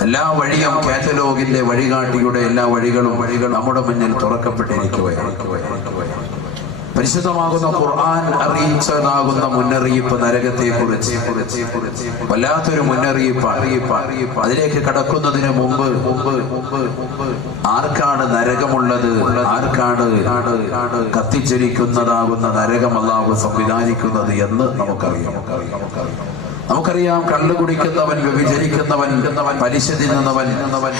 എല്ലാ വഴിയും കാറ്റലോഗിന്റെ വഴികാട്ടിയുടെ എല്ലാ വഴികളും വഴികൾ നമ്മുടെ മുന്നിൽ തുറക്കപ്പെട്ടിരിക്കുകയാണ്. പരിശുദ്ധമാകുന്ന ഖുർആൻ അറിയിച്ചതാകുന്ന മുന്നറിയിപ്പ് നരകത്തെ കുറിച്ച് വല്ലാത്തൊരു മുന്നറിയിപ്പ് അറിയിപ്പ് അറിയിപ്പ് അതിലേക്ക് കടക്കുന്നതിന് മുമ്പ് മുമ്പ് ആർക്കാണ് നരകമുള്ളത്? ആർക്കാണ് കത്തിച്ചിരിക്കുന്നതാകുന്ന നരകം സംവിധാനിക്കുന്നത് എന്ന് നമുക്കറിയാം നമുക്കറിയാം. കള്ളു കുടിക്കുന്നവൻ വ്യഭിചരിക്കുന്നവൻ പലിശ തിന്നുന്നവൻ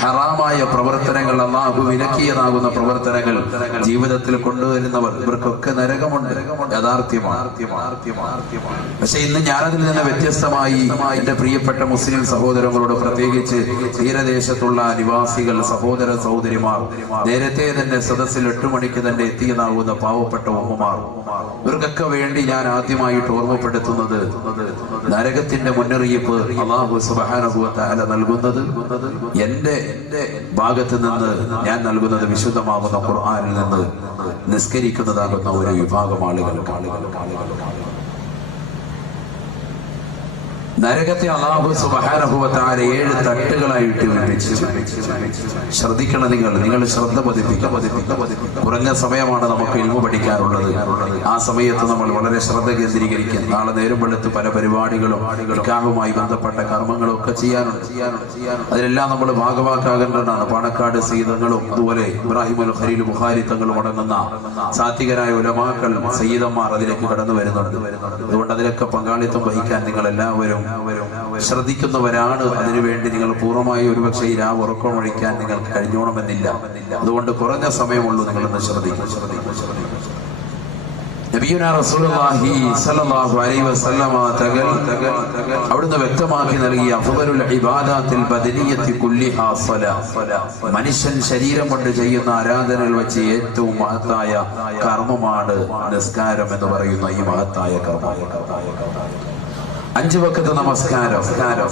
ഹറാമായ പ്രവർത്തനങ്ങൾ അള്ളാഹു വിലക്കിയതാകുന്ന പ്രവർത്തനങ്ങൾ ജീവിതത്തിൽ കൊണ്ടുവരുന്നവർ ഇവർക്കൊക്കെ നരകമുണ്ട്. യാഥാർത്ഥ്യമാണ്. പക്ഷെ ഇന്ന് ഞാനതിൽ നിന്ന് വ്യത്യസ്തമായി എന്റെ പ്രിയപ്പെട്ട മുസ്ലിം സഹോദരങ്ങളോട് പ്രത്യേകിച്ച് തീരദേശത്തുള്ള നിവാസികൾ സഹോദര സഹോദരിമാർ നേരത്തെ തന്നെ സദസ്സിൽ എട്ടു മണിക്ക് തന്നെ എത്തിയതാകുന്ന പാവപ്പെട്ട ഉമ്മമാർ ഇവർക്കൊക്കെ വേണ്ടി ഞാൻ ആദ്യമായിട്ട് ഓർമ്മപ്പെടുത്തുന്നത് നരകത്തിന്റെ മുന്നറിയിപ്പ് അള്ളാഹു സുബാനുഭവത്താല നൽകുന്നത് എന്റെ ഭാഗത്ത് നിന്ന് ഞാൻ നൽകുന്നത് വിശുദ്ധമാകുന്ന ഖുർആനിൽ നിന്ന് നിസ്കരിക്കുന്നതാകുന്ന ഒരു വിഭാഗം ആളുകൾ. ആളുകൾ ആളുകൾക്ക് നരകത്തെ അള്ളാഹു സുബഹാനുഭവത്താല ഏഴ് തട്ടുകളായിട്ട് വിഭജിച്ചു ശ്രദ്ധിക്കണം നിങ്ങൾ. നിങ്ങൾ ശ്രദ്ധ പതിപ്പിക്ക കുറഞ്ഞ സമയമാണ് നമുക്ക് ഇൽമു പഠിക്കാറുള്ളത്. ആ സമയത്ത് നമ്മൾ വളരെ ശ്രദ്ധ കേന്ദ്രീകരിക്കും. നാളെ നേരം വെളുത്ത് പല പരിപാടികളും നിക്കാഹുമായി ബന്ധപ്പെട്ട കർമ്മങ്ങളും ഒക്കെ ചെയ്യാനുണ്ട്. അതിലെല്ലാം നമ്മൾ ഭാഗവാക്കാകേണ്ടതാണ്. പാണക്കാട് സീതങ്ങളും അതുപോലെ ഇബ്രാഹിം അൽ ഖലീൽ ബുഖാരി തങ്ങളും അടങ്ങുന്ന സാത്വികരായ ഉലമാക്കൾ സയ്യിദന്മാർ അതിലേക്ക് കടന്നു വരുന്നുണ്ട്. അതുകൊണ്ട് അതിലൊക്കെ പങ്കാളിത്തം വഹിക്കാൻ നിങ്ങൾ എല്ലാവരും ശ്രദ്ധിക്കുന്നവരാണ്. അതിനുവേണ്ടി നിങ്ങൾ പൂർണമായി ഒരുപക്ഷെ ഈ രാവ് ഉറക്കം ഒഴിക്കാൻ നിങ്ങൾക്ക് കഴിഞ്ഞോണമെന്നില്ല. അതുകൊണ്ട് കുറഞ്ഞ സമയമുള്ളൂ നിങ്ങളൊന്ന് ശ്രദ്ധിക്കും. ശ്രദ്ധിക്കും ശ്രദ്ധിക്കും അവിടുന്ന് വ്യക്തമാക്കി നൽകിയ മനുഷ്യൻ ശരീരം കൊണ്ട് ചെയ്യുന്ന ആരാധനകൾ വെച്ച് ഏറ്റവും മഹത്തായ കർമ്മമാണ് നിസ്കാരം എന്ന് പറയുന്ന ഈ മഹത്തായ കർമ്മം. അഞ്ചു വക്കത്ത് നമസ്കാരം.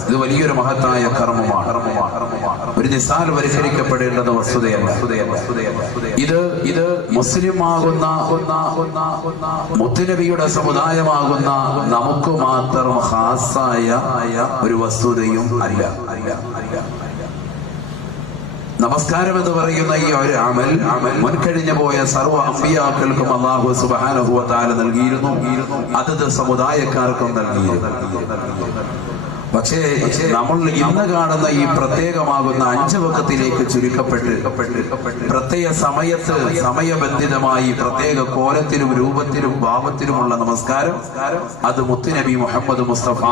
ഇത് വലിയൊരു മഹത്തായ കർമ്മമാണ്. ഒരു നിസാൽ പരിഹരിക്കപ്പെടേണ്ടത് വസ്തുതയല്ല. ഇത് ഇത് മുസ്ലിം ആകുന്ന മുത്തുനബിയുടെ സമുദായമാകുന്ന നമുക്ക് മാത്രം ഹാസായ ഒരു വസ്തുതയും അല്ല. നമസ്കാരം എന്ന് പറയുന്ന ഈ ഒരു അമൽ മുൻകഴിഞ്ഞു പോയ സർവ അമ്പിയാക്കൾക്കും അള്ളാഹു സുബാനഹുവ താല നൽകിയിരുന്നു. അതത് സമുദായക്കാർക്കും നൽകിയിരുന്നു. പക്ഷേ നമ്മൾ ഇന്ന് കാണുന്ന ഈ പ്രത്യേകമാകുന്ന അഞ്ചു വക്കത്തിലേക്ക് ചുരുക്കപ്പെട്ട് പ്രത്യേക സമയത്ത് സമയബന്ധിതമായി പ്രത്യേക കോലത്തിലും രൂപത്തിലും ഭാവത്തിലുമുള്ള നമസ്കാരം അത് മുത്തുനബി മുഹമ്മദ് മുസ്തഫ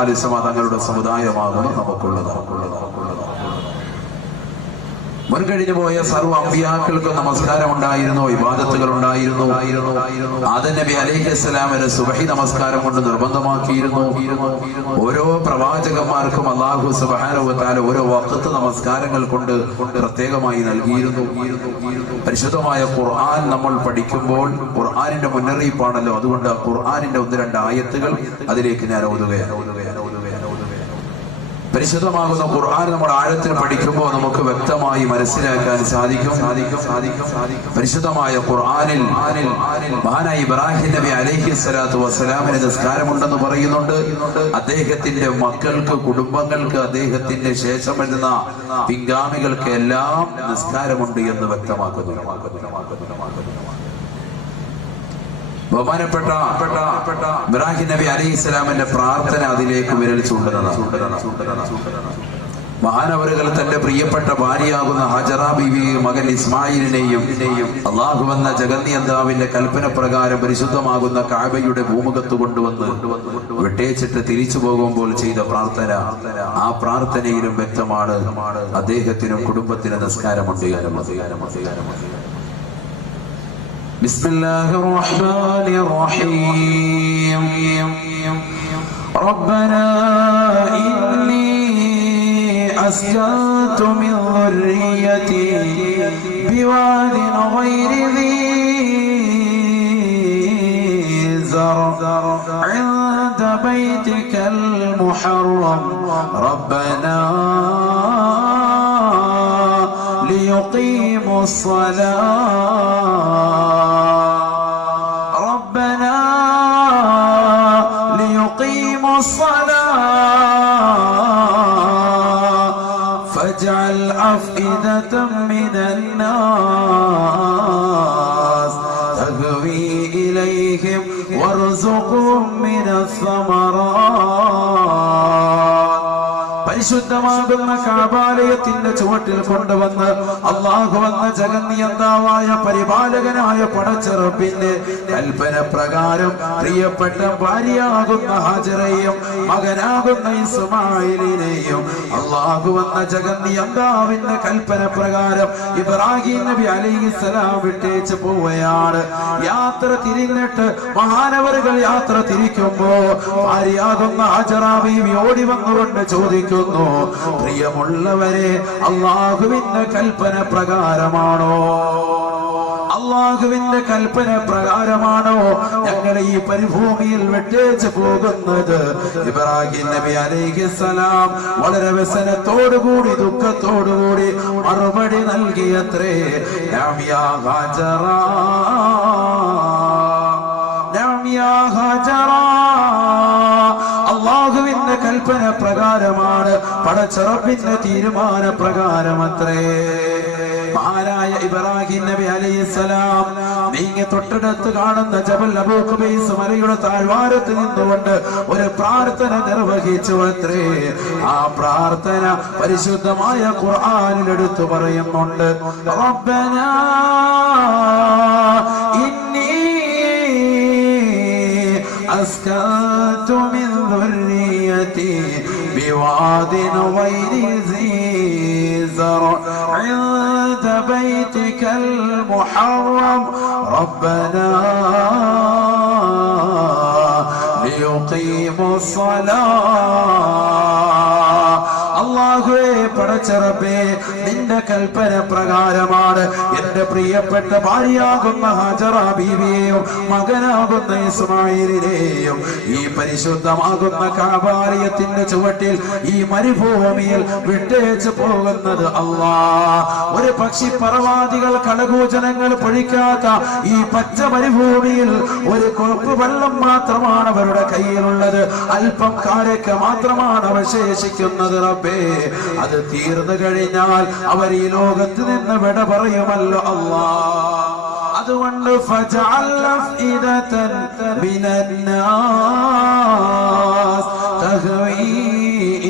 അലൈഹി തങ്ങളുടെ സമുദായമാകുന്നു നമുക്കുള്ളത്. മുൻകഴിഞ്ഞു പോയ സർവ അമ്പിയാക്കൾക്ക് നമസ്കാരം ഉണ്ടായിരുന്നു വിവാദത്തുകൾ ഉണ്ടായിരുന്നു ആദ നബി അലൈഹിസ്സലാമിന് സുബഹി നമസ്കാരം കൊണ്ട് നിർബന്ധമാക്കിയിരുന്നു. ഓരോ പ്രവാചകന്മാർക്കും അള്ളാഹു സുബഹാനുവത്താല ഓരോ വക്കത്ത് നമസ്കാരങ്ങൾ കൊണ്ട് പ്രത്യേകമായി നൽകിയിരുന്നു. പരിശുദ്ധമായ ഖുർആൻ നമ്മൾ പഠിക്കുമ്പോൾ ഖുർആാനിന്റെ മുന്നറിയിപ്പാണല്ലോ. അതുകൊണ്ട് ഖുർആാനിന്റെ ഒന്ന് രണ്ട് ആയത്തുകൾ അതിലേക്ക് ഞാൻ ഓതുകയാണ്. പരിശുദ്ധമാകുന്ന ഖുർആൻ നമ്മൾ ആഴത്തിൽ പഠിക്കുമ്പോൾ നമുക്ക് വ്യക്തമായി മനസ്സിലാക്കാൻ സാധിക്കും. സാധിക്കും. സാധിക്കും. സാധിക്കും. പരിശുദ്ധമായ ഖുർആനിൽ മഹാനായ ഇബ്രാഹിം നബി അലൈഹി സ്വലാത്തു വസ്സലാമിന് നിസ്കാരമുണ്ടെന്ന് പറയുന്നുണ്ട്. അദ്ദേഹത്തിന്റെ മക്കൾക്ക് കുടുംബങ്ങൾക്ക് അദ്ദേഹത്തിന്റെ ശേഷം വരുന്ന പിൻഗാമികൾക്ക് എല്ലാം നിസ്കാരമുണ്ട് എന്ന് വ്യക്തമാക്കുന്നു. ബഹുമാനപ്പെട്ട ഇബ്രാഹിം നബി അലൈഹി ഇസ്ലാമിന്റെ പ്രാർത്ഥന അതിലേക്ക് വിരൽ തന്റെ പ്രിയപ്പെട്ട ഭാര്യയാകുന്ന ഹജറ ബിവി മകൻ ഇസ്മായിലിനെയും അള്ളാഹു എന്ന ജഗന്നിയന്താവിന്റെ കൽപ്പന പ്രകാരം പരിശുദ്ധമാകുന്ന കാബയുടെ ഭൂമുഖത്ത് കൊണ്ടുവന്ന് വിട്ടേച്ചിട്ട് തിരിച്ചു പോകുമ്പോൾ ചെയ്ത പ്രാർത്ഥന ആ പ്രാർത്ഥനയിലും വ്യക്തമാണ്. അദ്ദേഹത്തിനും കുടുംബത്തിനും നിസ്കാരമുണ്ട് بسم الله الرحمن الرحيم. ربنا إني أسكنت من ذريتي بواد غير ذي زرع عند بيتك المحرم. ربنا ليقيموا الصلاة. ربنا ليقيموا الصلاة. فاجعل أفئدة من الناس പരിശുദ്ധമാകുന്ന കാബാലയത്തിന്റെ ചുവട്ടിൽ കൊണ്ടുവന്ന് അള്ളാഹു വന്ന ജഗന്നിയന്താവായ പരിപാലകനായ പടച്ചെറുപ്പിന്റെ കൽപ്പന പ്രകാരം പ്രിയപ്പെട്ട ഭാര്യയാകുന്ന ഹാജറയും മകനാകുന്ന ഇസ്മായിലിനെയും അള്ളാഹു വന്ന ജഗന്നിയന്താവിന്റെ കൽപ്പന പ്രകാരം ഇബ്രാഹിം നബി അലൈഹിസ്സലാം വിട്ടേച്ച് പോവുകയാണ്. യാത്ര തിരിഞ്ഞിട്ട് മഹാനവറുകൾ യാത്ര തിരിക്കുമ്പോ ഭാര്യയാകുന്ന ഹാജറ ബീവി ഓടി വന്നുകൊണ്ട് ചോദിക്കുന്നു പ്രിയമുള്ളവരെ അള്ളാഹുവിന്റെ കൽപ്പന പ്രകാരമാണോ? അള്ളാഹുവിന്റെ കൽപ്പന പ്രകാരമാണോ ഞങ്ങൾ ഈ പരിഭൂമിയിൽ വെട്ടേച്ച് പോകുന്നത്? ഇബ്രാഹിം നബി അലൈഹിസ്സലാം വളരെ വ്യസനത്തോടുകൂടി ദുഃഖത്തോടുകൂടി മറുപടി നൽകിയത്രേ അള്ളാഹുവിന്റെ കൽപ്പന പ്രകാരമാണ് പടച്ചറപ്പിന്റെ തീരുമാന പ്രകാരമത്രേ. മഹാനായ ഇബ്രാഹിം നബി അലൈഹിസ്സലാം നീങ്ങി തൊട്ടടുത്ത് കാണുന്ന ജബൽ അബൂ ഖുബൈസ് മലയുടെ താഴ്വാരത്ത് നിന്നുകൊണ്ട് ഒരു പ്രാർത്ഥന നിർവഹിച്ചു അത്രേ ആ പ്രാർത്ഥന പരിശുദ്ധമായ ഖുർആനിൽ എടുത്തു പറയുന്നുണ്ട് റബ്ബനാ ഇന്നി أسكنت من ذريتي بواد غير ذي زرع عند بيتك المحرم ربنا ليقيموا الصلاة. الله يبرت ربي. നിന്റെ കൽപ്പന പ്രകാരമാണ്. എന്റെ പ്രിയപ്പെട്ട ഭാര്യയാകുന്ന ഹജറ ബീവിയെയും മകനാകുന്ന ഇസ്മായിലിനെയും ഈ പരിശുദ്ധമാകുന്ന കാബാലയത്തിന്റെ ചുവട്ടിൽ ഈ മരുഭൂമിയിൽ വിട്ടേച്ച് പോകുന്നത് അള്ളാ ഒരു പക്ഷി പറവാദികൾ കളകൂചനങ്ങൾ പൊഴിക്കാത്ത ഈ പച്ച മരുഭൂമിയിൽ ഒരു കുഴപ്പ് വെള്ളം മാത്രമാണ് അവരുടെ കയ്യിലുള്ളത്. അല്പം കാരക്ക മാത്രമാണ് അവശേഷിക്കുന്നത് റബ്ബേ. അത് തീർന്നു കഴിഞ്ഞാൽ അവർ ഈ ലോകത്ത് നിന്ന് വിട പറയുമല്ലോ അല്ലാ അതുകൊണ്ട് فجعل أفئدة من الناس تهوي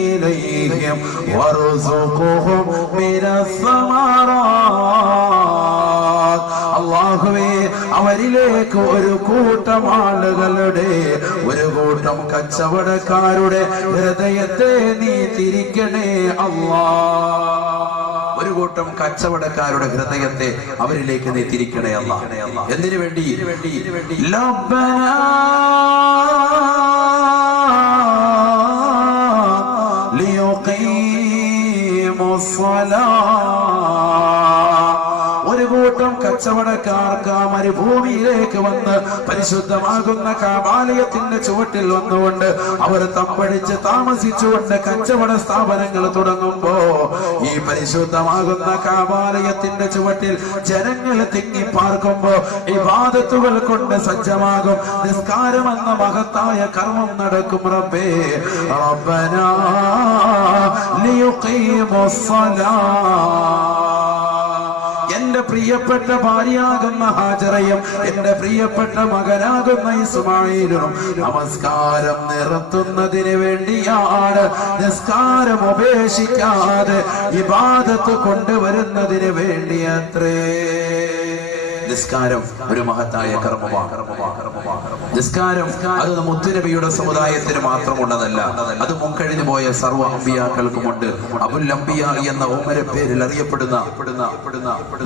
إليهم وارزقهم من الثمرات അള്ളാഹുവേ അവരിലേക്ക് ഒരു കൂട്ടം ആളുകളുടെ ഒരു കൂട്ടം കച്ചവടക്കാരുടെ ഹൃദയത്തെ നീ തിരിക്കണേ അള്ളാ ഒരു കൂട്ടം കച്ചവടക്കാരുടെ ഹൃദയത്തെ അവരിലേക്ക് നീ തിരിക്കണേ അല്ല എന്തിനു വേണ്ടി ലബ്ബനാ ليقيموا الصلاة കച്ചവടക്കാർക്ക് മരുഭൂമിയിലേക്ക് വന്ന് പരിശുദ്ധമാകുന്ന കാബാലയത്തിന്റെ ചുവട്ടിൽ വന്നുകൊണ്ട് അവർ തമ്പടിച്ച് താമസിച്ചുകൊണ്ട് കച്ചവട സ്ഥാപനങ്ങൾ തുടങ്ങുമ്പോ ഈ പരിശുദ്ധമാകുന്ന കാബാലയത്തിന്റെ ചുവട്ടിൽ ജനങ്ങൾ തിങ്ങി പാർക്കുമ്പോ ഈ വാദത്തുകൾ കൊണ്ട് സജ്ജമാകും. നിസ്കാരം എന്ന മഹത്തായ കർമ്മം നടക്കും റബ്ബേ. റബ്ബനാ ലിയുഖീമുസ് സ്വലാ എന്റെ പ്രിയപ്പെട്ട ഭാര്യയാകുന്ന ഹാജറയും എന്റെ പ്രിയപ്പെട്ട മകനാകുന്ന ഇസ്മായിലും നമസ്കാരം നിർത്തുന്നതിന് വേണ്ടിയാണ് നിസ്കാരം ഉപേക്ഷിക്കാതെ വിവാദത്ത് കൊണ്ടുവരുന്നതിന് വേണ്ടി അത്രേ നിസ്കാരം ഒരു മഹത്തായ കർമ്മമാണ്. നിസ്കാരം അത് മുത്തുനബിയുടെ സമുദായത്തിന് മാത്രമുള്ളതല്ല അത് മുൻകഴിഞ്ഞു പോയ സർവ അമ്പിയാക്കൾക്കുമുണ്ട്. അബുൽ അമ്പിയ എന്ന ഓമര പേരിൽ അറിയപ്പെടുന്ന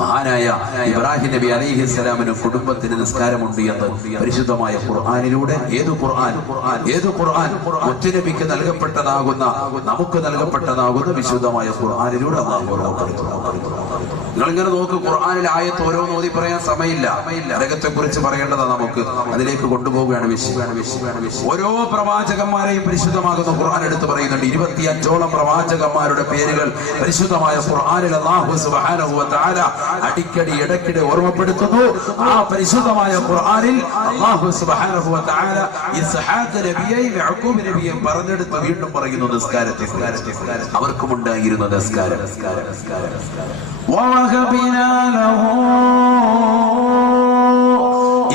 മഹാനായ ഇബ്രാഹിം നബി അലൈഹി സ്വലാമിന് കുടുംബത്തിന് നിസ്കാരമുണ്ട് എന്ന് പരിശുദ്ധമായ ഖുർആാനിലൂടെ ഏത് ഖുർആൻ ഏത് ഖുർആൻ മുത്തുനബിക്ക് നൽകപ്പെട്ടതാകുന്ന നമുക്ക് നൽകപ്പെട്ടതാകുന്ന വിശുദ്ധമായ ഖുർആാനിലൂടെ അള്ളാഹു ഓർമ്മപ്പെടുത്തുന്നു നിങ്ങൾ ഇങ്ങനെ നോക്ക് ഖുർആാനിൽ ആയത്ത് ഓരോന്ന് ഓതി പറയാൻ സമയമില്ല. നരകത്തെ കുറിച്ച് പറയേണ്ടതാ നമുക്ക്. അതിലേക്ക് കൊണ്ടുപോവുകയാണ് വിഷയം ഓരോ പ്രവാചകന്മാരെയും പരിശുദ്ധമാകുന്ന ഖുർആൻ എടുത്ത് പറയുന്നുണ്ട്. ഇരുപത്തിയഞ്ചോളം പ്രവാചകന്മാരുടെ പേരുകൾ പരിശുദ്ധമായ ഖുർആാനിൽ അള്ളാഹു തആല അടിക്കടി ഇടയ്ക്കിടെ ഓർമ്മപ്പെടുത്തുന്നു. ആ പരിശുദ്ധമായ ഖുർആാനിൽ അള്ളാഹു നബിയെയും പറഞ്ഞെടുത്ത് വീണ്ടും പറയുന്നു നിസ്കാരത്തെ അവർക്കും ഉണ്ടായിരുന്നു നിസ്കാരം. ووهبنا له.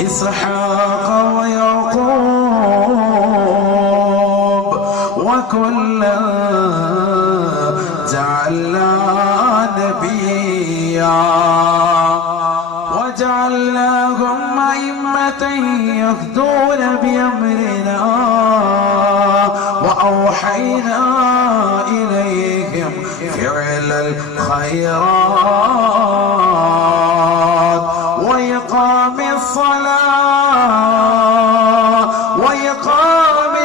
إسحاق ويعقوب وكلا جعلنا نبيا. وجعلناهم أئمة يهدون بأمرنا. وأوحينا إليهم فعل الخيرات وإقام الصلاة وإقام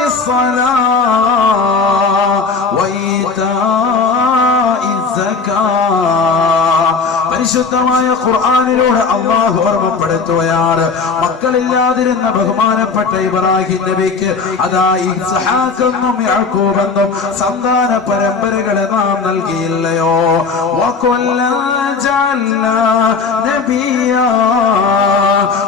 الصلاة وإيتاء الزكاة പരിശുദ്ധമായ ഖുർആാനിലൂടെ അള്ളാഹു ഓർമ്മപ്പെടുത്തുകയാണ് മക്കളില്ലാതിരുന്ന ബഹുമാനപ്പെട്ട ഇബ്രാഹിം നബിക്ക് അതാ ഇസ്ഹാഖെന്നും യാക്കൂബെന്നും സന്താന പരമ്പരകളെ നാം നൽകിയില്ലയോ വകൊല്ലാ ജഅൽനാ നബിയാ.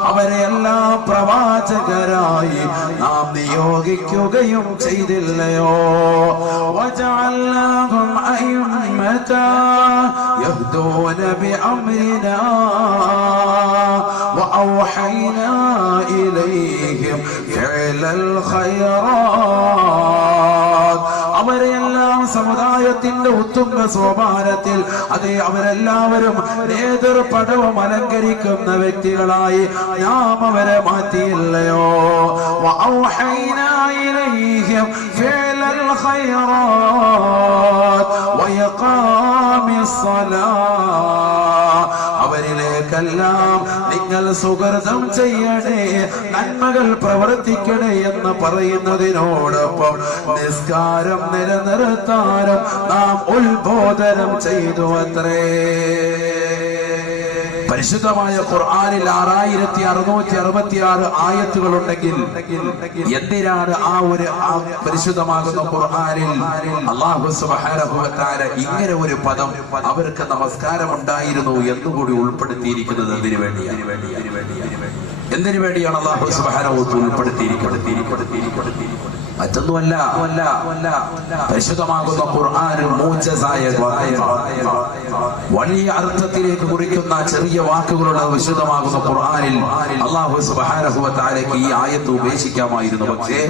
അവരെ എല്ലാം പ്രവാചകരായി നാം നിയോഗിക്കുകയും ചെയ്തില്ലയോ وجعلناهم أئمة يهدون بأمرنا وأوحينا ഉത്തുംഗ സോപാനത്തിൽ അതെ അവരെല്ലാവരും നേതൃപടവും അലങ്കരിക്കുന്ന വ്യക്തികളായി നാം അവരെ മാറ്റിയില്ലയോ وأوحينا إليهم فعل الخيرات وإقام الصلاة അവരിലേക്കെല്ലാം നിങ്ങൾ സുഹൃതം ചെയ്യണേ നന്മകൾ പ്രവർത്തിക്കണേ എന്ന് പറയുന്നതിനോടൊപ്പം നിസ്കാരം നിലനിർത്താനും നാം ഉത്ബോധനം ചെയ്തു അത്രേ പരിശുദ്ധമായ ഖുർആാനിൽ ആറായിരത്തി അറുന്നൂറ്റി അറുപത്തി ആറ് ആയത്തുകൾ ഉണ്ടെങ്കിൽ എന്തിനാണ് ആ ഒരു പരിശുദ്ധമാകുന്ന ഖുർആാനിൽ അള്ളാഹു തആല ഇങ്ങനെ ഒരു പദം അവർക്ക് നമസ്കാരം ഉണ്ടായിരുന്നു എന്നുകൂടി ഉൾപ്പെടുത്തിയിരിക്കുന്നത് എന്തിനു വേണ്ടിയാണ് എന്തിനു വേണ്ടിയാണ് അള്ളാഹു തആല ഉൾപ്പെടുത്തിയിരിക്കുന്നത്? മറ്റൊന്നുമല്ല. പരിശുദ്ധമാകുന്ന വലിയ അർത്ഥത്തിലേക്ക് കുറിക്കുന്ന ചെറിയ വാക്കുകളുള്ള വിശുദ്ധമാകുന്ന ഖുർആനിൽ അള്ളാഹു സുബ്ഹാനഹു വ തആലയ്ക്ക് ഈ ആയത്ത് ഉപേക്ഷിക്കാമായിരുന്നു. പക്ഷേ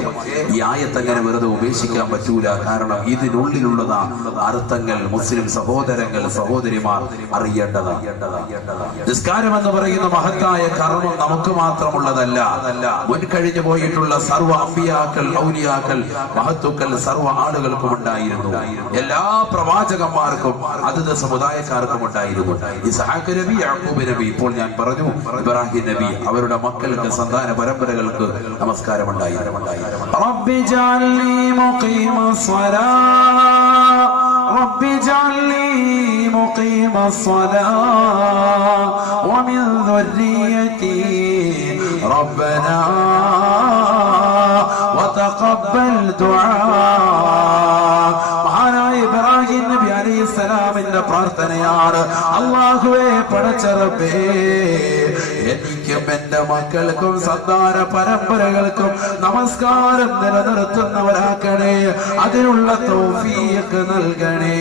ഈ ആയത്ത് അങ്ങനെ വെറുതെ ഉപേക്ഷിക്കാൻ പറ്റൂല. കാരണം ഇതിനുള്ളിലുള്ളത് അർത്ഥങ്ങൾ മുസ്ലിം സഹോദരങ്ങൾ സഹോദരിമാർ അറിയേണ്ടതാണ് നിസ്കാരം എന്ന് പറയുന്ന മഹത്തായ കർമ്മം നമുക്ക് മാത്രമുള്ളതല്ല മുൻകഴിഞ്ഞു പോയിട്ടുള്ള സർവ അമ്പിയാക്കൾ ഔലിയാക്കൾ മഹത്തുക്കൾ സർവ്വ ആളുകൾക്കും ഉണ്ടായിരുന്നു എല്ലാ പ്രവാചകന്മാർക്കും അതത് സമുദായക്കാർക്കും ഉണ്ടായിരുന്നു ഇസ്ഹാഖ് നബി യാക്കൂബ് നബി ഇപ്പോൾ ഞാൻ പറഞ്ഞു ഇബ്രാഹിം നബി അവരുടെ മക്കൾക്ക് സന്താന പരമ്പരകൾക്ക് നമസ്കാരം ഉണ്ടായിരുന്നു رب اجعلني مقيم الصلاة رب اجعلني مقيم الصلاة ومن ذريتي ربنا തഖബ്ബൽ മഹാനായ ഇബ്രാഹിം നബി അലൈഹി സ്വലാമിന്റെ പ്രാർത്ഥനയാണ്. അള്ളാഹുവേ പടച്ചറബേ എനിക്കും എന്റെ മക്കൾക്കും സന്താന പരമ്പരകൾക്കും നമസ്കാരം നിലനിർത്തുന്നവരാക്കണേ. അതിനുള്ള തോഫീക്ക് നൽകണേ.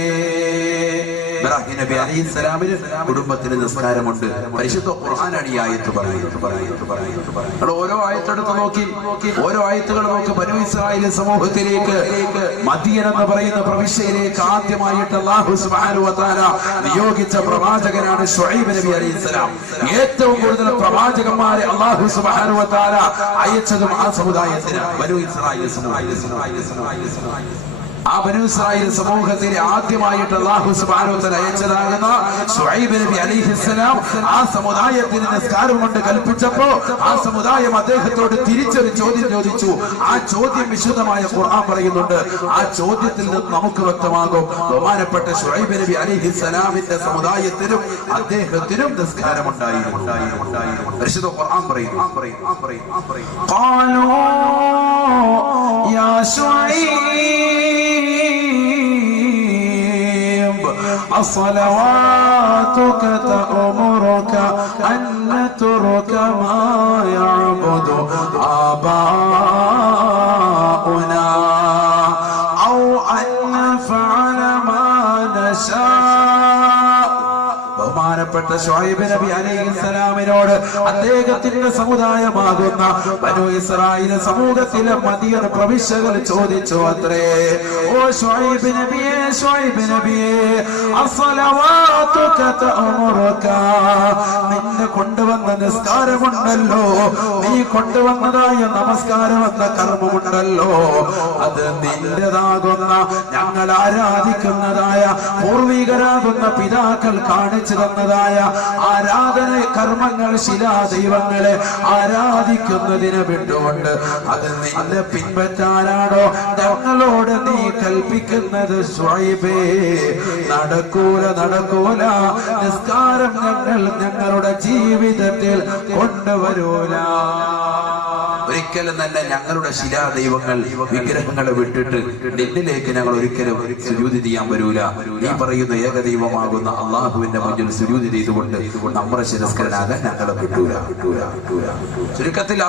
ഇബ്രാഹിം നബി അലൈഹി സ്വലാമിന് കുടുംബത്തിന് നിസ്കാരമുണ്ട്. പരിശുദ്ധ ഖുർആനാണ് ഈ ആയത്ത് പറയുന്നു. പറയുന്നത് പറയുന്നത് ഓരോ ആയത്തെടുത്ത് നോക്കി. ഓരോ ആയത്തുകൾ നോക്കി. ബനു ഇസ്രായേൽ സമൂഹത്തിലേക്ക് മദിയൻ എന്ന് പറയുന്ന പ്രവിശ്യയിലേക്ക് ആദ്യമായിട്ട് അല്ലാഹു സുബ്ഹാനഹു വ തആല നിയോഗിച്ച പ്രവാചകനാണ് ഷുഐബ് നബി അലൈഹി സ്വലാം. ഏറ്റവും കൂടുതൽ പ്രവാചകന്മാരെ അല്ലാഹു സുബ്ഹാനഹു വ തആല അയച്ചതും ആ സമുദായത്തിന് ബനു ഇസ്രായേൽ സമുദായം ആ ബനു ഇസ്രായേൽ സമൂഹത്തിലെ ആദ്യമായിട്ട് അള്ളാഹു സുബ്ഹാനഹു വതആല അയച്ചതാകുന്ന ശുഐബ് നബി അലൈഹിസ്സലാം ആ സമുദായത്തിന് നിസ്കാരം കൊണ്ട് കൽപ്പിച്ചപ്പോ ആ സമുദായം അദ്ദേഹത്തോട് തിരിച്ചൊരു ചോദ്യം ചോദിച്ചു ആ ചോദ്യം വിശുദ്ധമായ ഖുർആൻ പറയുന്നുണ്ട് ആ ചോദ്യത്തിൽ നിന്ന് നമുക്ക് വ്യക്തമാകും ബഹുമാനപ്പെട്ട ശുഐബ് നബി അലൈഹിസ്സലാമിന്റെ സമുദായത്തിനും അദ്ദേഹത്തിനും നിസ്കാരം ഉണ്ടായിരുന്നു പരിശുദ്ധ ഖുർആൻ പറയുന്നു قالوا يا شعيب أصلواتك تأمرك أن نترك ما يعبد آباؤنا أو أن نفعل ما نشاء ബഹുമാനപ്പെട്ട ഷുഐബ് നബി അലൈഹിസ്സലാമിനോട് അദ്ദേഹത്തിന്റെ സമുദായമാകുന്ന ബനു ഇസ്രായേൽ സമൂഹത്തിലെ മദിയർ പ്രവിശ്യകൾ ചോദിച്ചു അത്രേ. ഓ ഷുഐബ് നബിയെ ഷുഐബ് നബിയെ അസ്സലവാതുക തഅമുറുക. നിന്നെ കൊണ്ടുവന്ന നിസ്കാരമുണ്ടല്ലോ. നീ കൊണ്ടുവന്നതായ നമസ്കാരം എന്ന കർമ്മമുണ്ടല്ലോ. അത് നിന്റേതാകുന്ന ഞങ്ങൾ ആരാധിക്കുന്നതായ പൂർവികരാകുന്ന പിതാക്കൾ കാണിച്ചു തന്നതായ ആരാധന കർമ്മങ്ങൾ ശിലാ ദൈവങ്ങളെ ആരാധിക്കുന്നതിന് വിട്ടുകൊണ്ട് അത് നിന്നെ പിൻപറ്റാനാണോ? ഞങ്ങളോട് നീ കൽപ്പിക്കുന്നത് സ്വൈബേ നടക്കൂല നടക്കൂല. നിസ്കാരം ഞങ്ങൾ ഞങ്ങളുടെ ജീവിതത്തിൽ കൊണ്ടുവരൂല. ഒരിക്കലും തന്നെ ഞങ്ങളുടെ ശിലാ ദൈവങ്ങൾ വിഗ്രഹങ്ങളെ വിട്ടിട്ട് നിന്നിലേക്ക് ഞങ്ങൾ ഒരിക്കലും സുരൂതി ചെയ്യാൻ വരൂല. നീ പറയുന്ന ഏകദൈവമാകുന്ന അള്ളാഹുവിന്റെ മുന്നിൽ സുരൂതി ചെയ്തുകൊണ്ട് നമ്മുടെ ശിരസ്കരനാകാൻ ഞങ്ങളെ വിട്ടൂല. വിട്ടൂല വിട്ടൂല ചുരുക്കത്തിൽ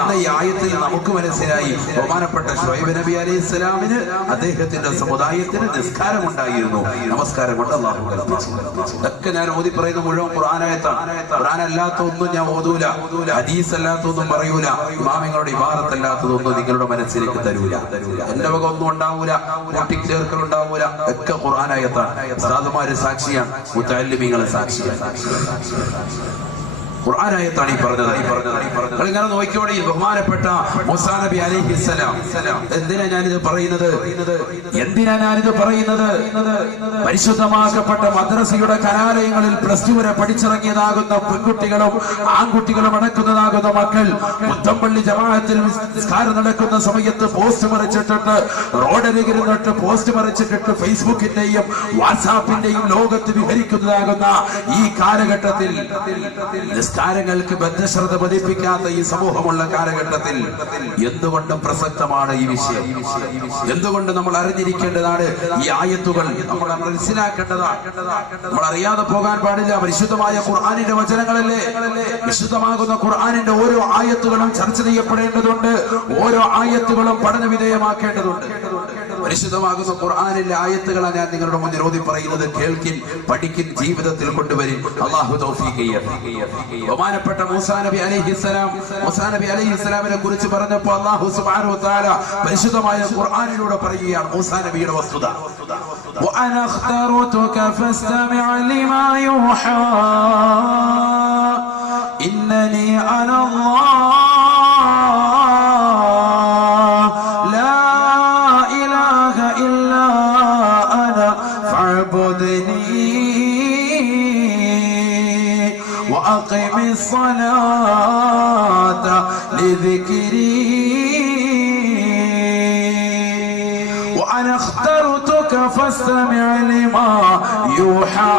എന്ന ആയത്തിൽ നമുക്ക് മനസ്സിലായി ബഹുമാനപ്പെട്ട ഷുഐബ് നബി അലൈഹി ഇസ്ലാമിന് അദ്ദേഹത്തിന്റെ സമുദായത്തിന് നിസ്കാരം ഉണ്ടായിരുന്നു നമസ്കാരം കൊണ്ട് അള്ളാഹു ഇതൊക്കെ ഞാൻ ഓതി പറയുന്ന മുഴുവൻ ഖുർആനായത്താണ്. ഖുർആൻ അല്ലാത്ത ഒന്നും ഞാൻ ഓതൂല. ഹദീസ് അല്ലാത്തൊന്നും പറയൂല. ഇമാമിങ്ങളുടെ ഇബാറത്ത് അല്ലാത്തതൊന്നും നിങ്ങളുടെ മനസ്സിലേക്ക് തരൂല. എന്റെ വക ഒന്നും ഉണ്ടാവൂല. കൂട്ടിച്ചേർക്കൽ ഉണ്ടാവൂല ഒക്കെ ഖുർആനായത്താണ്. സാധുമാര് സാക്ഷിയാണ്. മുത്തല്ലിമീങ്ങൾ സാക്ഷിയാണ്. ഖുർആനായത്താണ് ഈ പറഞ്ഞത്? ഈ ഇങ്ങനെ നോക്കിയോടെ ഈ ബഹുമാനപ്പെട്ട മൂസാ നബി അലൈഹിസ്സലാം എന്തിനാ ഞാനിത് പറയുന്നത്? എന്തിനാ ഞാനിത് പറയുന്നത്? പരിശുദ്ധമാക്കപ്പെട്ട മദ്രസയുടെ കലാലയങ്ങളിൽ പ്ലസ് ടു വരെ പഠിച്ചിറങ്ങിയതാകുന്ന പെൺകുട്ടികളും ആൺകുട്ടികളും അടക്കുന്നതാകുന്ന മക്കൾ മുത്തമ്പള്ളി ജമാഅത്തിൽ നിസ്കാരം നടക്കുന്ന സമയത്ത് പോസ്റ്റ് മറിച്ചിട്ടുണ്ട് റോഡരികിൽ നിന്നിട്ട് പോസ്റ്റ് മറിച്ചിട്ടിട്ട് ഫേസ്ബുക്കിന്റെയും വാട്സാപ്പിന്റെയും ലോകത്ത് വിഹരിക്കുന്നതാകുന്ന ഈ കാലഘട്ടത്തിൽ നിസ്കാരങ്ങൾക്ക് ബന്ധശ്രദ്ധ പതിപ്പിക്കാത്ത ഈ സമൂഹമുള്ള കാലഘട്ടത്തിൽ എന്തുകൊണ്ടും പ്രസക്തമാണ് ഈ വിഷയം? എന്തുകൊണ്ട് നമ്മൾ അറിഞ്ഞിരിക്കേണ്ടതാണ് ഈ ആയത്തുകൾ? നമ്മൾ മനസ്സിലാക്കേണ്ടതാണ്. നമ്മൾ അറിയാതെ പോകാൻ പാടില്ല. പരിശുദ്ധമായ ഖുർആാനിന്റെ വചനങ്ങളല്ലേ? വിശുദ്ധമാകുന്ന ഖുർആാനിന്റെ ഓരോ ആയത്തുകളും ചർച്ച ചെയ്യപ്പെടേണ്ടതുണ്ട്. ഓരോ ആയത്തുകളും പഠന വിധേയമാക്കേണ്ടതുണ്ട് പരിശുദ്ധമാകുന്ന ഖുർആാനിലെ ആയത്തുകളാണ് ഞാൻ നിങ്ങളുടെ മുന്നിൽ ഓതി പറയുന്നത് കേൾക്കിൻ പഠിക്കിൻ ജീവിതത്തിൽ കൊണ്ടുവരും അള്ളാഹു തൗഫീഖ് ചെയ്യട്ടെ. ബഹുമാനപ്പെട്ട മൂസാ നബി അലൈഹിസ്സലാം മൂസാ നബി അലൈഹിസ്സലാമിനെ കുറിച്ച് പറഞ്ഞപ്പോൾ അള്ളാഹു സുബ്ഹാനഹു വതആല പരിശുദ്ധമായ ഖുർആനിലൂടെ പറയുകയാണ് മൂസാ നബിയുടെ വസ്തുത وأنا اخترتك فاستمع لما يوحى إنني أنا الله اخترتك فاستمع لما يوحى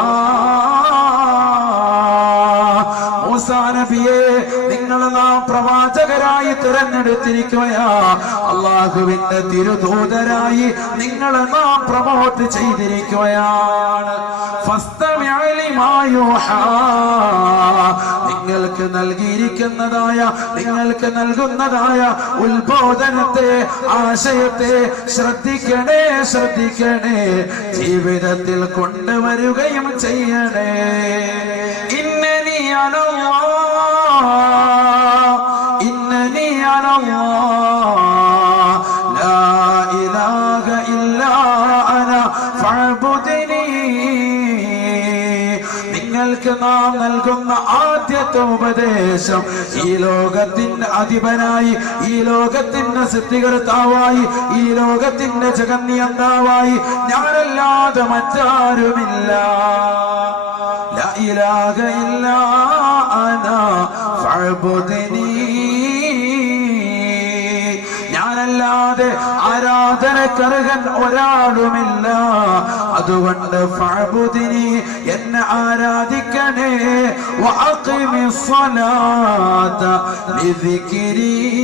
മൂസാ നബിയെ നിങ്ങൾ നാം പ്രവാചകരായി തിരഞ്ഞെടുത്തിരിക്കുകയാ. അള്ളാഹുവിന്റെ തിരുദൂതരായി നിങ്ങളെ നാം പ്രമോട്ട് ചെയ്തിരിക്കുകയാണ്. നിങ്ങൾക്ക് നൽകിയിരിക്കുന്നതായ നിങ്ങൾക്ക് നൽകുന്നതായ ഉത്ബോധനത്തെ ആശയത്തെ ശ്രദ്ധിക്കണേ ശ്രദ്ധിക്കണേ. ജീവിതത്തിൽ കൊണ്ടുവരികയും ചെയ്യണേ. ഇന്നനി നാം നൽകുന്ന ആദ്യത്തെ ഉപദേശം ഈ ലോകത്തിന്റെ അധിപനായി ഈ ലോകത്തിന്റെ സിദ്ധികർത്താവായി ഈ ലോകത്തിന്റെ ജഗന്നിയന്താവായി ഞാനല്ലാതെ മറ്റാരുമില്ല. ഇല്ലാ അനാ ഞാനല്ലാതെ ആരാധനക്കർഹൻ ഒരാളുമില്ല. അതുകൊണ്ട് ഫാബുദിനി എന്നെ ആരാധിക്കണേ. വഅഖിമി ലിദിക്രി.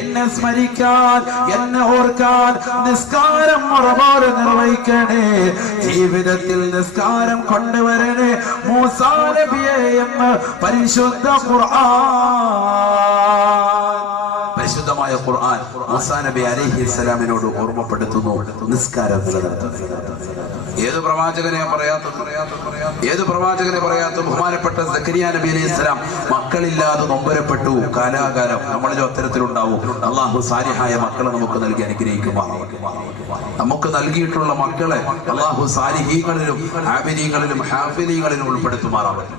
എന്നെ സ്മരിക്കാൻ എന്നെ ഓർക്കാൻ നിസ്കാരം മുറപോലെ നിർവഹിക്കണേ. ജീവിതത്തിൽ നിസ്കാരം കൊണ്ടുവരണേ. മൂസാ എന്ന് പരിശുദ്ധ ഖുർആൻ. പരിശുദ്ധമായ ഖുർആൻ മൂസാ നബി അലൈഹി ഇസ്ലാമിനോട് ഓർമ്മപ്പെടുത്തുന്നു. നിസ്കാരം നിലനിർത്തുന്നു ഏത് പ്രവാചകനെ പറയാത്തത് ഏത് പ്രവാചകനെ പറയാത്ത ബഹുമാനപ്പെട്ട സക്കരിയ നബി അലൈഹി ഇസ്ലാം മക്കളില്ലാതെ നൊമ്പരപ്പെട്ടു. കാലാകാലം നമ്മളിലും അത്തരത്തിലുണ്ടാവും. അള്ളാഹു സാരിഹായ മക്കളെ നമുക്ക് നൽകി അനുഗ്രഹിക്കുമ്പോൾ നമുക്ക് നൽകിയിട്ടുള്ള മക്കളെ അള്ളാഹു സാരിഹീങ്ങളിലും ഹാബിനീങ്ങളിലും ഹാഫിനീങ്ങളിലും ഉൾപ്പെടുത്തുമാറാവട്ടെ.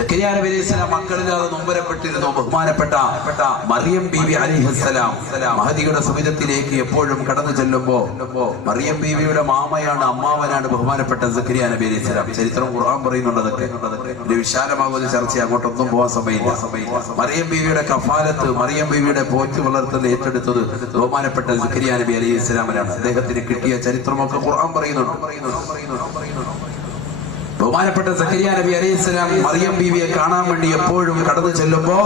സക്കരിയ നബി അലൈഹി ഇസ്ലാം മക്കളില്ലാതെ നൊമ്പരപ്പെട്ടിരുന്നു. ബഹുമാനപ്പെട്ട മറിയം ബീവി അലിഹസ്സലാം മഹദിയുടെ സുവിധത്തിലേക്ക് എപ്പോഴും കടന്നു ചെല്ലുമ്പോ മറിയം ബീവിയുടെ മാമയാണ് അമ്മാവനാണ് ബഹുമാനപ്പെട്ട സക്രിയ നബി അലൈഹി സ്വലാം ചരിത്രം ഖുർആൻ പറയുന്നുണ്ട് ഒരു വിശാലമാകുന്ന ചർച്ച അങ്ങോട്ടൊന്നും പോകാൻ സമയമില്ല. മറിയം ബീവിയുടെ കഫാലത്ത് മറിയം ബീവിയുടെ പോറ്റ് വളർത്തൽ ഏറ്റെടുത്തത് ബഹുമാനപ്പെട്ട സക്രിയ നബി അലൈഹി സ്വലാമനാണ് അദ്ദേഹത്തിന് കിട്ടിയ ചരിത്രമൊക്കെ ഖുർആൻ പറയുന്നുണ്ട്. ബഹുമാനപ്പെട്ട സക്കരിയ നബി അലൈഹിസ്സലാം മറിയം ബീവിയെ കാണാൻ വേണ്ടി എപ്പോഴും കടന്നു ചെല്ലുമ്പോ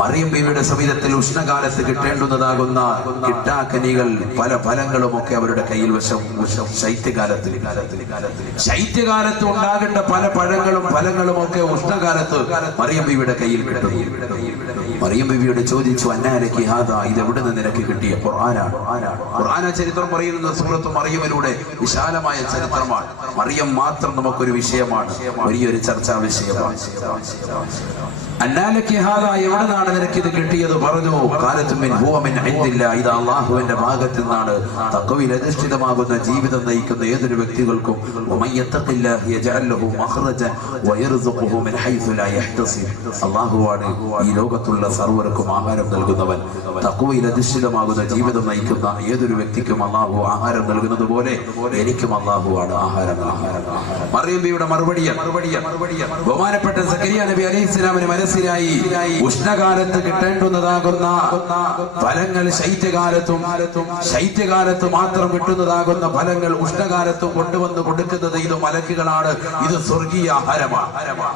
മറിയം ബീവിയുടെ സമീപത്തിൽ ഉഷ്ണകാലത്ത് കിട്ടേണ്ടുന്നതാകുന്ന കിട്ടാക്കനികൾ പല ഫലങ്ങളും ഒക്കെ അവരുടെ കയ്യിൽ വശം വശം ശൈത്യകാലത്തിൽ ശൈത്യകാലത്ത് ഉണ്ടാകേണ്ട പല പഴങ്ങളും ഫലങ്ങളും ഒക്കെ ഉഷ്ണകാലത്ത് മറിയം ബീവിയുടെ കയ്യിൽ കിട്ടുന്നു. മറിയം ബിബിയോട് ചോദിച്ചു അന്നാരക്ക് ഹാദാ? ഇത് എവിടെ നിന്ന് നിനക്ക് കിട്ടിയ ഖുർആനാണ് ഖുർആന ചരിത്രം പറയുന്നത് സൂറത്ത് മറിയമിലൂടെ വിശാലമായ ചരിത്രമാണ്. മറിയം മാത്രം നമുക്കൊരു വിഷയമാണ്. വലിയൊരു ചർച്ചാ വിഷയമാണ്. എവിടെന്നാണ് നിനക്ക് ഇത് കിട്ടിയത്? പറഞ്ഞു ഇത് അള്ളാഹുവിന്റെ ഭാഗത്തു നിന്നാണ് തക്കവിൽ അധിഷ്ഠിതമാകുന്ന ജീവിതം നയിക്കുന്ന ഏതൊരു വ്യക്തികൾക്കും അള്ളാഹുവാണ് ഈ ലോകത്തുള്ള സർവർക്കും ആഹാരം നൽകുന്നവൻ. തക്കവയിൽ അധിഷ്ഠിതമാകുന്ന ജീവിതം നയിക്കുന്ന ഏതൊരു വ്യക്തിക്കും അള്ളാഹു ആഹാരം നൽകുന്നത് പോലെ എനിക്കും അള്ളാഹുവാണ് ആഹാരം ആഹാരം മറിയമ്പിയുടെ മറുപടിയ മറുപടിയ ബഹുമാനപ്പെട്ട സക്കരിയ നബി അലൈഹി സ്വലാമിന് മനസ്സിലായി. ഉഷ്ണകാലത്ത് കിട്ടേണ്ടുന്നതാകുന്ന ഫലങ്ങൾ ശൈത്യകാലത്തും ശൈത്യകാലത്ത് മാത്രം കിട്ടുന്നതാകുന്ന ഫലങ്ങൾ ഉഷ്ണകാലത്തും കൊണ്ടുവന്ന് കൊടുക്കുന്നത് ഇത് മലക്കുകളാണ്. ഇത് സ്വർഗീയ ആഹാരമാണ്.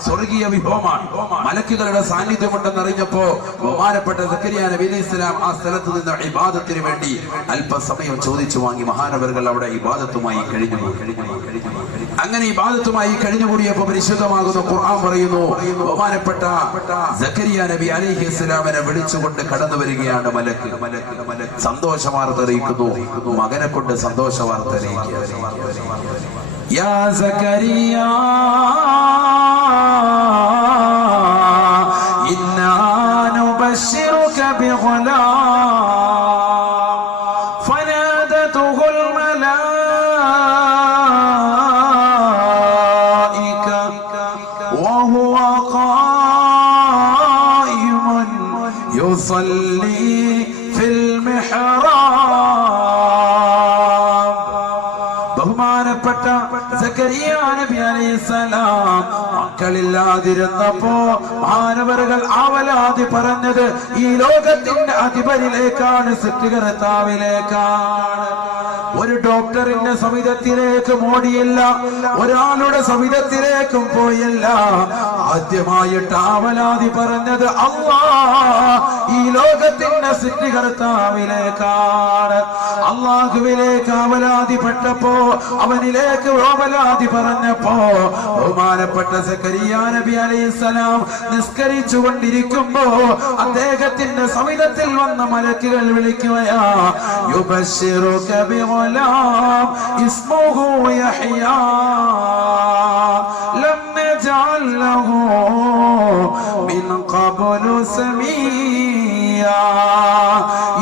സ്വർഗീയ വിഭവമാണ്. മലക്കുകളുടെ സാന്നിധ്യം അറിഞ്ഞപ്പോ ബഹുമാനപ്പെട്ട സക്കരിയ നബി ഇസ്ലാം ആ സ്ഥലത്ത് നിന്ന് ഇബാദത്തിന് വേണ്ടി അല്പസമയം ചോദിച്ചു വാങ്ങി. മഹാനവറുകൾ അവിടെ ഇബാദത്തുമായി കഴിഞ്ഞു. അങ്ങനെ ഇബാദത്തുമായി കഴിഞ്ഞുകൂടിയപ്പോ പരിശുദ്ധമാകുന്ന ഖുർആൻ പറയുന്നു ബഹുമാനപ്പെട്ട സക്കരിയ നബി അലൈഹി ഇസ്ലാമിനെ വിളിച്ചുകൊണ്ട് കടന്നു വരികയാണ് മലക്ക്. സന്തോഷ വാർത്ത അറിയിക്കുന്നു. മകനെ കൊണ്ട് സന്തോഷ വാർത്ത അറിയിക്കുക മക്കളില്ലാതിരുന്നപ്പോ മാനവറുകൾ ആവലാതി പറഞ്ഞത് ഈ ലോകത്തിന്റെ അധിപരിലേക്കാണ് സൃഷ്ടികർത്താവിലേക്കാണ്. ഒരു ഡോക്ടറിന്റെ സമിതത്തിലേക്ക് മോടിയില്ല ഒരാളുടെ സമിതത്തിലേക്കും പോയില്ല. ആദ്യമായിട്ട് ആവലാതി പറഞ്ഞത് അള്ളാ ഈ ലോകത്തിന്റെ സൃഷ്ടികർത്താവിലേക്കാണ് അള്ളാഹുവിലേക്ക് അവലാതിപ്പെട്ടപ്പോ അവനിലേക്ക് ഓവലാതി പറഞ്ഞപ്പോ ബഹുമാനപ്പെട്ട സക്കരിയ നബി അലൈഹിസ്സലാം നിസ്കരിച്ചു കൊണ്ടിരിക്കുമ്പോ അദ്ദേഹത്തിന്റെ സമിതത്തിൽ വന്ന മലക്കുകൾ വിളിക്കുകയാ യഹ്യാ لعله من قبل سميع.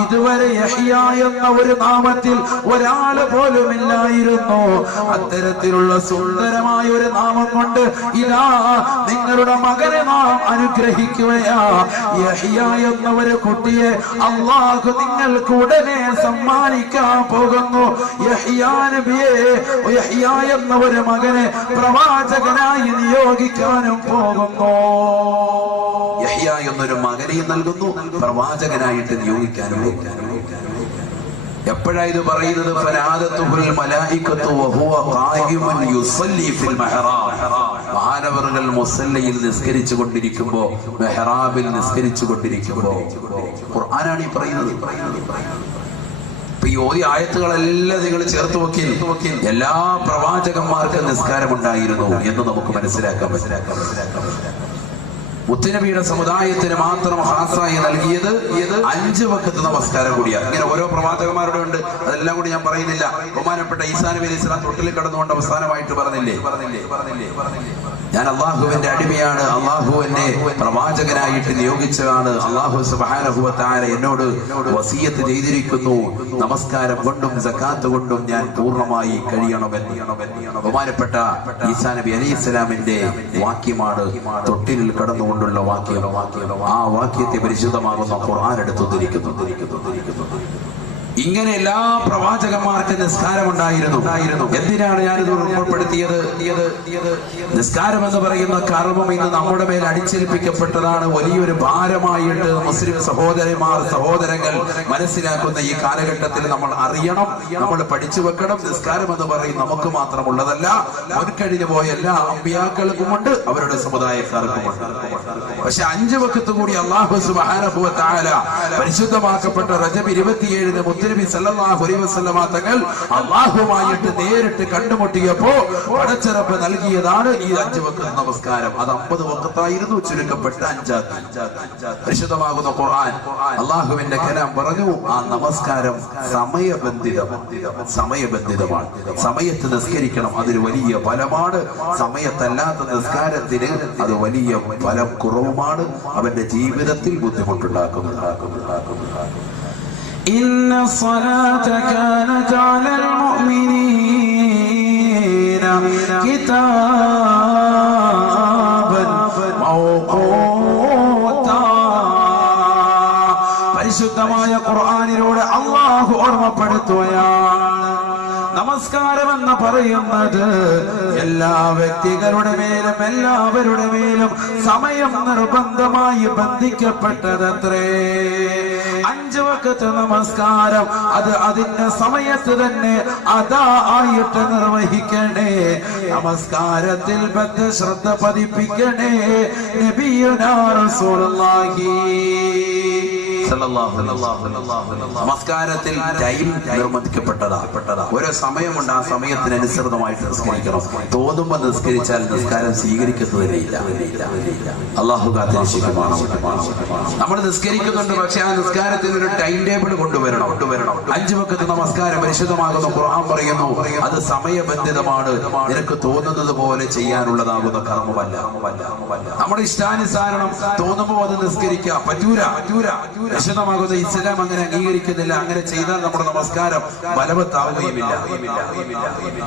ഇതുവരെ യഹിയ എന്ന ഒരു നാമത്തിൽ ഒരാൾ പോലും ഇല്ലായിരുന്നു. അത്തരത്തിലുള്ള സുന്ദരമായ ഒരു നാമം കൊണ്ട് ഇതാ നിങ്ങളുടെ മകനെ നാം അനുഗ്രഹിക്കുകയാ. യഹിയ എന്ന ഒരു കുട്ടിയെ അള്ളാഹു നിങ്ങൾക്ക് ഉടനെ സമ്മാനിക്കാൻ പോകുന്നു. യഹിയ എന്ന ഒരു മകനെ പ്രവാചകനായി നിയോഗിക്കാനും പോകുന്നു. എന്നൊരു മകനെയും നൽകുന്നു. പ്രവാചകനായിട്ട് നിയോഗിക്കാനും എപ്പോഴാ ഇത് പറയുന്നത്? മാനവറുകൾ മുസല്ലയിൽ നിസ്കരിച്ചു കൊണ്ടിരിക്കുമ്പോ മെഹ്റാബിൽ നിസ്കരിച്ചു കൊണ്ടിരിക്കുമ്പോ. ഖുർആനാണ് ഈ പറയുന്നത്. ഇപ്പൊ ഈ ആയത്തുകളെല്ലാം നിങ്ങൾ ചേർത്ത് നോക്കി എല്ലാ പ്രവാചകന്മാർക്കും നിസ്കാരമുണ്ടായിരുന്നു എന്ന് നമുക്ക് മനസ്സിലാക്കാം മനസ്സിലാക്കാം മനസ്സിലാക്കാം മുത്തുനബിയുടെ സമുദായത്തിന് മാത്രം ഹാസായി നൽകിയത് അഞ്ച് വക്കത്ത് നമസ്കാരം കൂടിയാണ്. ഇങ്ങനെ ഓരോ പ്രവാചകന്മാരുടെ ഉണ്ട്. അതെല്ലാം കൂടി ഞാൻ പറയുന്നില്ല. ബഹുമാനപ്പെട്ട ഈസാനബി അലൈഹി സ്വലാം തൊട്ടിൽ കടന്നുകൊണ്ട് അവസാനമായിട്ട് പറഞ്ഞില്ലേ? പറഞ്ഞില്ലേ? പറഞ്ഞില്ലേ? പറഞ്ഞില്ലേ? ഞാൻ അള്ളാഹുവിന്റെ അടിമയാണ് അള്ളാഹു എന്നെ പ്രവാചകനായിട്ട് നിയോഗിച്ചതാണ്. അള്ളാഹു സുബാനഹുവത്താര എന്നോട് വസീയത്ത് ചെയ്തിരിക്കുന്നു. നമസ്കാരം കൊണ്ടും സക്കാത്ത് കൊണ്ടും ഞാൻ പൂർണമായി കഴിയണമെന്ന്. ബഹുമാനപ്പെട്ട ഈസാ നബി അലൈഹി ഇസ്ലാമിന്റെ വാക്യമാണ് തൊട്ടിലിൽ കടന്നുകൊണ്ടുള്ള വാക്യം. ആ വാക്യത്തെ പരിശുദ്ധമാകുന്ന ഖുർആൻ എടുത്തുദ്ധരിക്കുന്നു. ഇങ്ങനെ എല്ലാ പ്രവാചകന്മാർക്ക് നിസ്കാരമുണ്ടായിരുന്നു. എന്തിനാണ് ഞാനിത് ഉൾപ്പെടുത്തിയത് നിസ്കാരം എന്ന് പറയുന്ന കർമ്മം ഇന്ന് നമ്മുടെ മേൽ അടിച്ചേൽപ്പിക്കപ്പെട്ടതാണ്. വലിയൊരു ഭാരമായിട്ട് മുസ്ലിം സഹോദരന്മാർ സഹോദരങ്ങൾ മനസ്സിലാക്കുന്ന ഈ കാലഘട്ടത്തിൽ നമ്മൾ അറിയണം. നമ്മൾ പഠിച്ചു വെക്കണം. നിസ്കാരം എന്ന് പറയും നമുക്ക് മാത്രമുള്ളതല്ല. മുൻകഴിഞ്ഞു പോയ എല്ലാ അമ്പിയാക്കൾക്കും ഉണ്ട്. അവരുടെ സമുദായക്കാർക്കുമുണ്ട്. പക്ഷെ അഞ്ചു വക്കത്ത് കൂടി അള്ളാഹു തആല പരിശുദ്ധമാക്കപ്പെട്ട റജബ് ഇരുപത്തിയേഴിന് മുത്തനബി സല്ലല്ലാഹു അലൈഹി വസല്ലമ തങ്ങൾ അള്ളാഹുമായിട്ട് നേരിട്ട് കണ്ടുമുട്ടിയപ്പോ പടച്ചിറപ്പ് നൽകിയതാണ് ഈ അഞ്ച് വക്ത നമസ്കാരം. അത് അമ്പത് വക്കത്തായിരുന്നു ചുരുക്കപ്പെട്ട അഞ്ചാത്ത് പരിശുദ്ധമാകുന്ന ഖുർആൻ. അള്ളാഹുവിന്റെ കലാം പറഞ്ഞു ആ നമസ്കാരം സമയബന്ധിതം സമയബന്ധിതമാണ്. സമയത്ത് നിസ്കരിക്കണം അതൊരു വലിയ ഫലമാണ്. സമയത്തല്ലാത്ത നിസ്കാരത്തിന് അത് വലിയ ഫലം കുറവുമാണ്. അവന്റെ ജീവിതത്തിൽ ബുദ്ധിമുട്ടുണ്ടാക്കുന്നുണ്ടാക്കുന്നുണ്ടാക്കുന്നുണ്ടാക്കുന്നു إن الصلاة كانت على المؤمنين كتابا موقوتا പരിശുദ്ധമായ ഖുർആനിലൂടെ അള്ളാഹു ഓർമ്മപ്പെടുത്തുകയാണ് നമസ്കാരം എന്ന് പറയുന്നത് എല്ലാ വ്യക്തികളുടെ മേലും എല്ലാവരുടെ മേലും സമയം നിർബന്ധമായി ബന്ധിക്കപ്പെട്ടതത്രേ അഞ്ചു വക്കത്ത് നമസ്കാരം. അത് അതിന്റെ സമയത്ത് തന്നെ അതാ ആയിട്ട് നിർവഹിക്കണേ. നമസ്കാരത്തിൽ ബദ്ധ ശ്രദ്ധ പതിപ്പിക്കണേ. നബിയുനാ റസൂലുള്ളാഹി. നമസ്കാരത്തിൽ ടൈം നിർബന്ധിക്കപ്പെട്ടതാ. ഒരു സമയമുണ്ട് ആ സമയത്തിനനുസൃതമായിട്ട് നിസ്കരിക്കണം. തോന്നുമ്പോ നിസ്കരിച്ചാൽ നിസ്കാരം സ്വീകരിക്കുന്നതിനില്ല അള്ളാഹു നമ്മൾ നിസ്കരിക്കുന്നുണ്ട് പക്ഷെ ആ നിസ്കാരത്തിന് ഒരു ടൈം ടേബിൾ കൊണ്ടുവരണം. കൊണ്ടുവരണം അഞ്ചു വക്കത്ത് നമസ്കാരം പരിശുദ്ധമാകുന്ന ഖുർആൻ പറയുന്നു. അത് സമയബന്ധിതമാണ്. നിനക്ക് തോന്നുന്നത് പോലെ ചെയ്യാനുള്ളതാകുന്ന കർമ്മമല്ല. നമ്മുടെ ഇഷ്ടാനുസാരണം തോന്നുമ്പോൾ അത് നിസ്കരിക്കാം. പറ്റൂര പറ്റൂല. വിശദമാകുന്ന ഇസ്ലാം അങ്ങനെ അംഗീകരിക്കുന്നില്ല അങ്ങനെ ചെയ്താൽ നമ്മുടെ നമസ്കാരം ബലവത്താവുകയുമില്ല